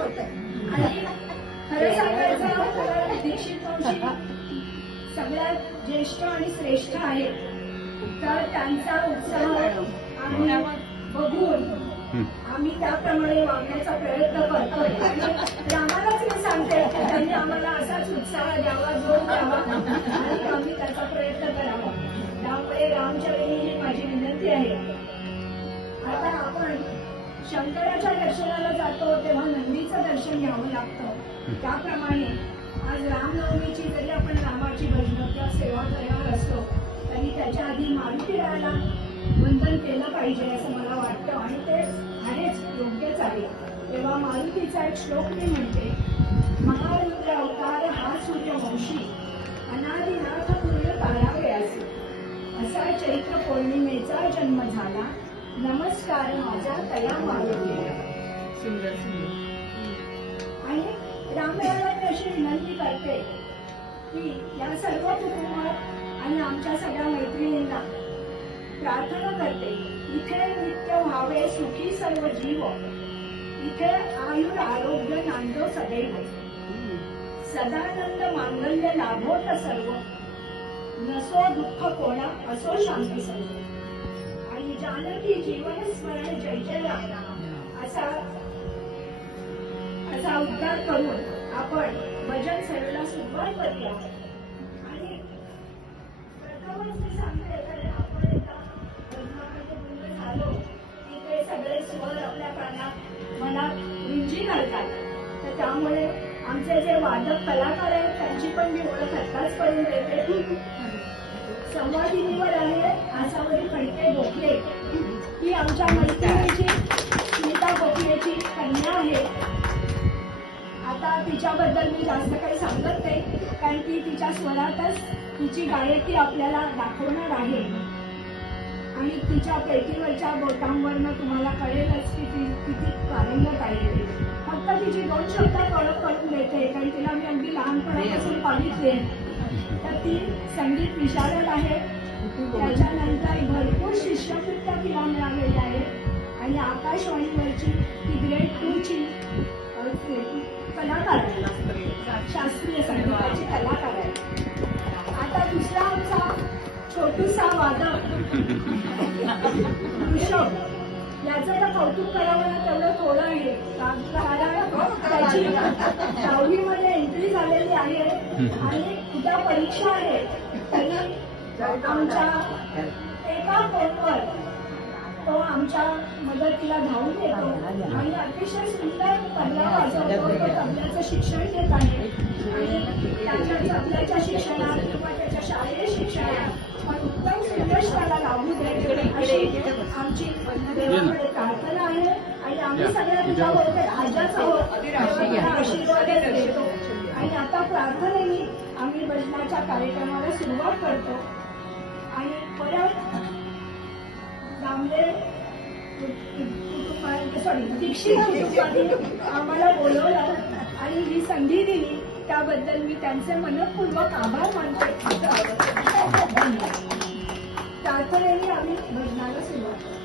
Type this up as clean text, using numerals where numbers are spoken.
होतं. आणि खरं सांगायचं तर दीक्षित मावशी सगळ्यात ज्येष्ठ आणि श्रेष्ठ आहेत. तर त्यांचा उत्साह आम्ही बघून आम्ही त्याप्रमाणे वागण्याचा प्रयत्न करतोय. रामालाच मी सांगते की त्यांनी आम्हाला असाच उत्साह द्यावा, जोर द्यावा आणि आम्ही त्याचा प्रयत्न करावा. त्यामुळे रामचरणी ही माझी विनंती आहे. आता आपण शंकराच्या दर्शनाला जातो तेव्हा नंदीचं दर्शन घ्यावं लागतं. त्याप्रमाणे आज रामनवमीची जरी आपण रामाची भजन किंवा सेवा करणार असलो तरी त्याच्या आधी मारुतीला वंदन केलं पाहिजे असं मला वाटतं आणि ते आहेच, योग्यच आहे. तेव्हा मारुतीचा एक श्लोक मी म्हणते. महारुद्र अवतार हा सूर्यवंशी, अनादिनाथ पूर्ण तारावे असे, असा चैत्र पौर्णिमेचा जन्म झाला, नमस्कार माझा तया मारुतीला. सुंदर सुंदर. आणि रामराला मी अशी विनंती करते की या सर्व कुटुंबात आणि आमच्या सगळ्या मैत्रिणींना प्रार्थना करते, इथे नित्य व्हावे सुखी सर्व जीव, इथे आयुर आरोग्य नांदो सदैव, सदानंद मांगल्य लाभोत सर्व, नसो दुःख कोणा असो शांती सर्व. आणि जानकी जीवन स्मरण जय जय राम असा उद्गार करून आपण भजन सेवेला सुरुवात करूया. आणि प्रथमच मी सांगते, कारण आपण एका भजनामध्ये पूर्ण झालो की ते सगळे स्वर आपल्या कानात मनात रुंजी घालतात. तर त्यामुळे आमचे जे वादक कलाकार आहेत त्यांची पण मी ओळख आत्ताच करून देते. संवादिनीवर आहे आसावरी फडके गोखले, ही आमच्या मैत्रिणीची स्मिता गोखलेची कन्या आहे. आता तिच्याबद्दल मी जास्त काही सांगत नाही, कारण ती तिच्या स्वरातच तिची गायकी आपल्याला दाखवणार आहे. आणि तिच्या पेटीवरच्या बोटांवरनं तुम्हाला कळेलच की ती किती पारंगत आहे. फक्त तिची 2 शब्द ओळख करून देते, कारण तिला मी अगदी लहानपणापासून पाहिजे. तर ती संगीत विशारद आहे. त्याच्यानंतर भरपूर शिष्यवृत्त्या तिला मिळालेल्या आहेत आणि आकाशवाणीवरची ती ग्रेड 2 ची कलाकार आहे, शास्त्रीय संगीताची कलाकार आहे. आता दुसरा आमचा छोटूसा वादक ऋषभ, याचं तर कौतुक करावं ना तेवढं थोडं आहे. त्याची 10वी मध्ये एंट्री झालेली आहे आणि उद्या परीक्षा आहे. तरी आमच्या एका फोनवर तो आमच्या मदतीला धावून येतो आणि अतिशय सुंदर तबला वाजवतो. तो तबल्याचं शिक्षण घेत आहे आणि त्याच्या तबल्याच्या शिक्षणात किंवा त्याच्या शालेय शिक्षणात पण उत्तम सुयश त्याला लावू दे अशी आमची देवाकडे प्रार्थना आहे. आणि आम्ही सगळ्या तुझ्याबरोबर आजाच आहोत, आशीर्वादच देतो. आणि आता प्रार्थनेने आम्ही भजनाच्या कार्यक्रमाला सुरुवात करतो. आणि परत रामदेव दीक्षित कुटुंबाने आम्हाला बोलवलं आणि ही संधी दिली, त्याबद्दल मी त्यांचे मनपूर्वक आभार मानते. प्रार्थनेने आम्ही भजनाला सुरुवात करतो.